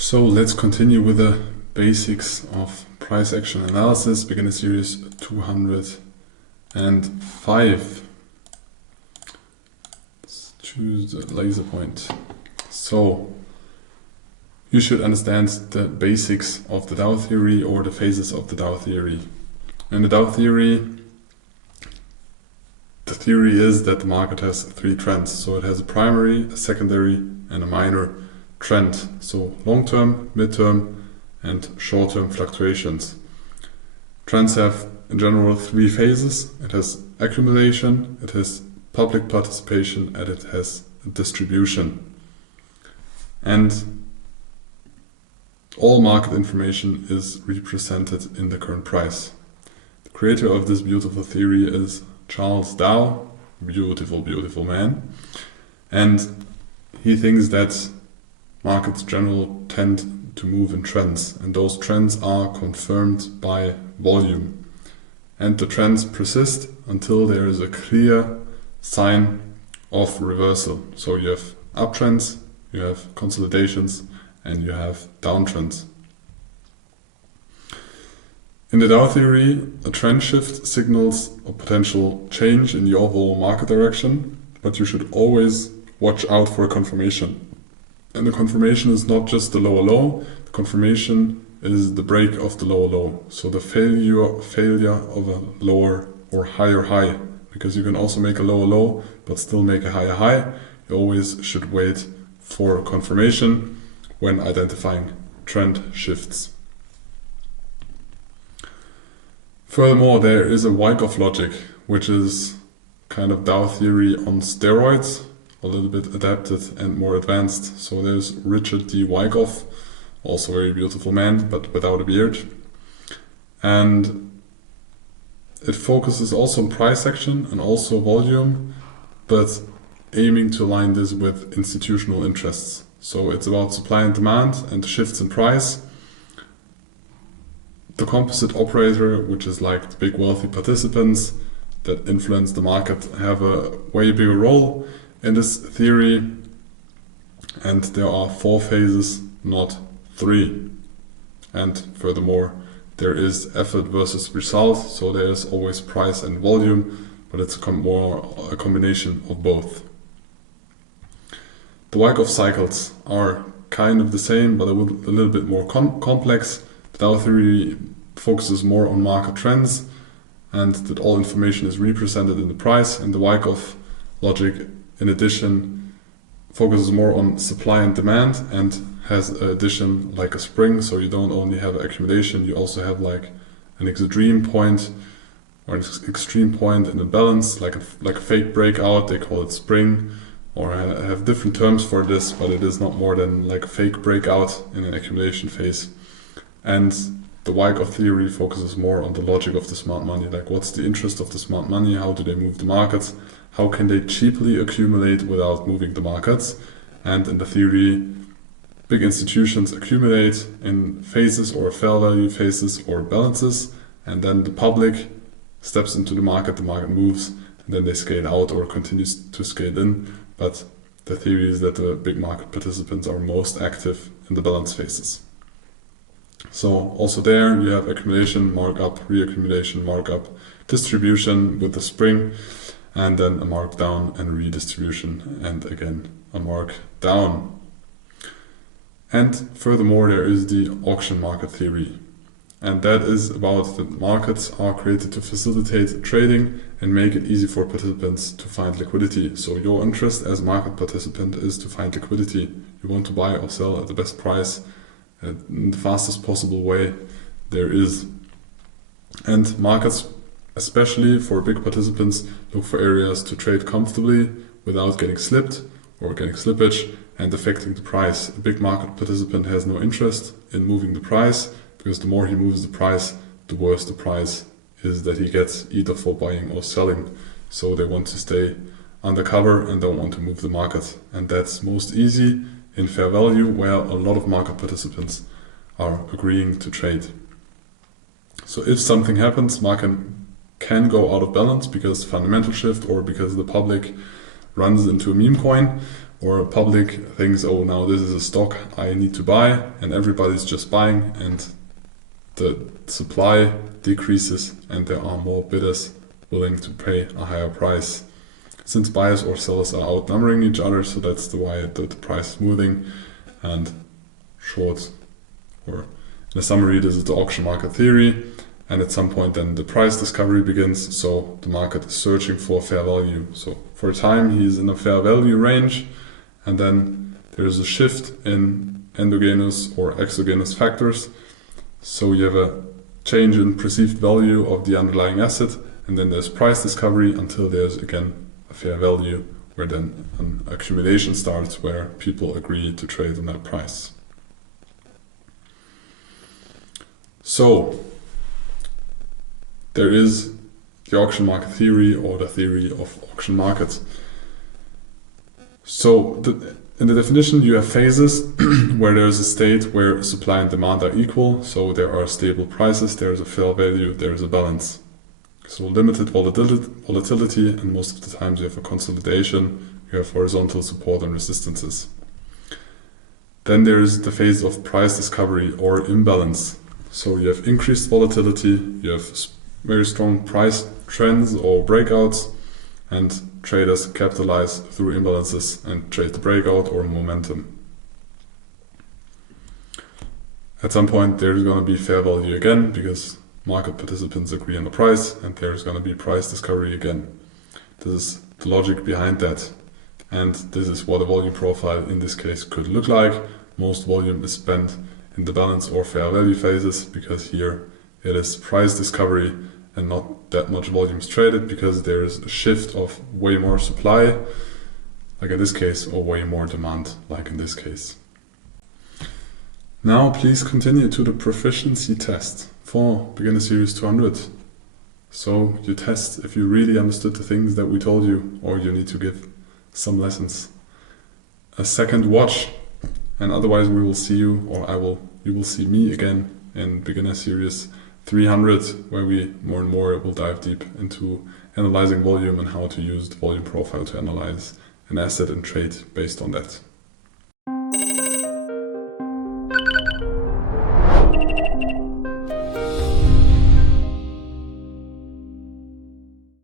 So let's continue with the basics of price action analysis, beginner series 205. Let's choose the laser point. So you should understand the basics of the Dow theory or the phases of the Dow theory. In the Dow theory, the theory is that the market has three trends. So it has a primary, a secondary, and a minor trend. So long-term, mid-term, and short-term fluctuations. Trends have in general three phases. It has accumulation, it has public participation, and it has distribution. And all market information is represented in the current price. The creator of this beautiful theory is Charles Dow, beautiful, beautiful man. And he thinks that markets in general tend to move in trends, and those trends are confirmed by volume. And the trends persist until there is a clear sign of reversal. So you have uptrends, you have consolidations, and you have downtrends. In the Dow theory, a trend shift signals a potential change in the overall market direction, but you should always watch out for a confirmation. And the confirmation is not just the lower low, the confirmation is the break of the lower low. So the failure of a lower or higher high, because you can also make a lower low but still make a higher high. You always should wait for a confirmation when identifying trend shifts. Furthermore, there is a Wyckoff logic, which is kind of Dow theory on steroids, a little bit adapted and more advanced. So there's Richard D. Wyckoff, also a very beautiful man, but without a beard. And it focuses also on price action and also volume, but aiming to align this with institutional interests. So it's about supply and demand and shifts in price. The composite operator, which is like the big wealthy participants that influence the market, have a way bigger role in this theory, and there are four phases, not three. And furthermore, there is effort versus result, so there is always price and volume, but it's more a combination of both. The Wyckoff cycles are kind of the same, but a little bit more complex. The Dow theory focuses more on market trends and that all information is represented in the price, and the Wyckoff logic in addition focuses more on supply and demand and has an addition like a spring. So you don't only have accumulation, you also have like an extreme point or an extreme point in a balance, like a fake breakout. They call it spring, or have different terms for this, but it is not more than like a fake breakout in an accumulation phase. And the Wyckoff theory focuses more on the logic of the smart money, like what's the interest of the smart money, how do they move the markets, how can they cheaply accumulate without moving the markets. And in the theory, big institutions accumulate in phases or fair value phases or balances, and then the public steps into the market moves, and then they scale out or continues to scale in. But the theory is that the big market participants are most active in the balance phases. So also there you have accumulation, markup, reaccumulation, markup, distribution with the spring, and then a mark down and redistribution, and again a mark down. And furthermore, there is the auction market theory, and that is about that markets are created to facilitate trading and make it easy for participants to find liquidity. So your interest as a market participant is to find liquidity. You want to buy or sell at the best price in the fastest possible way there is. And markets, especially for big participants, look for areas to trade comfortably without getting slipped or getting slippage and affecting the price. A big market participant has no interest in moving the price, because the more he moves the price, the worse the price is that he gets, either for buying or selling. So they want to stay undercover and don't want to move the market. And that's most easy in fair value, where a lot of market participants are agreeing to trade. So if something happens, market can go out of balance because fundamental shift or because the public runs into a meme coin, or public thinks, oh, now this is a stock I need to buy, and everybody's just buying, and the supply decreases and there are more bidders willing to pay a higher price. Since buyers or sellers are outnumbering each other, so that's why the price is moving. And short, or in a summary, this is the auction market theory. And at some point then the price discovery begins, so the market is searching for fair value. So for a time he's in a fair value range, and then there's a shift in endogenous or exogenous factors. So you have a change in perceived value of the underlying asset, and then there's price discovery until there's again a fair value, where then an accumulation starts where people agree to trade on that price. So there is the auction market theory, or the theory of auction markets. So in the definition you have phases where there is a state where supply and demand are equal, so there are stable prices, there is a fair value, there is a balance. So limited volatility, and most of the times you have a consolidation, you have horizontal support and resistances. Then there is the phase of price discovery or imbalance. So you have increased volatility, you have very strong price trends or breakouts, and traders capitalize through imbalances and trade the breakout or momentum. At some point there's going to be fair value again, because market participants agree on the price, and there's going to be price discovery again. This is the logic behind that, and this is what a volume profile in this case could look like. Most volume is spent in the balance or fair value phases, because here it is price discovery and not that much volumes traded, because there is a shift of way more supply, like in this case, or way more demand, like in this case. Now please continue to the proficiency test for Beginner Series 200. So you test if you really understood the things that we told you, or you need to give some lessons a second watch, and otherwise we will see you, or you will see me again in Beginner Series 300, where we more and more will dive deep into analyzing volume and how to use the volume profile to analyze an asset and trade based on that.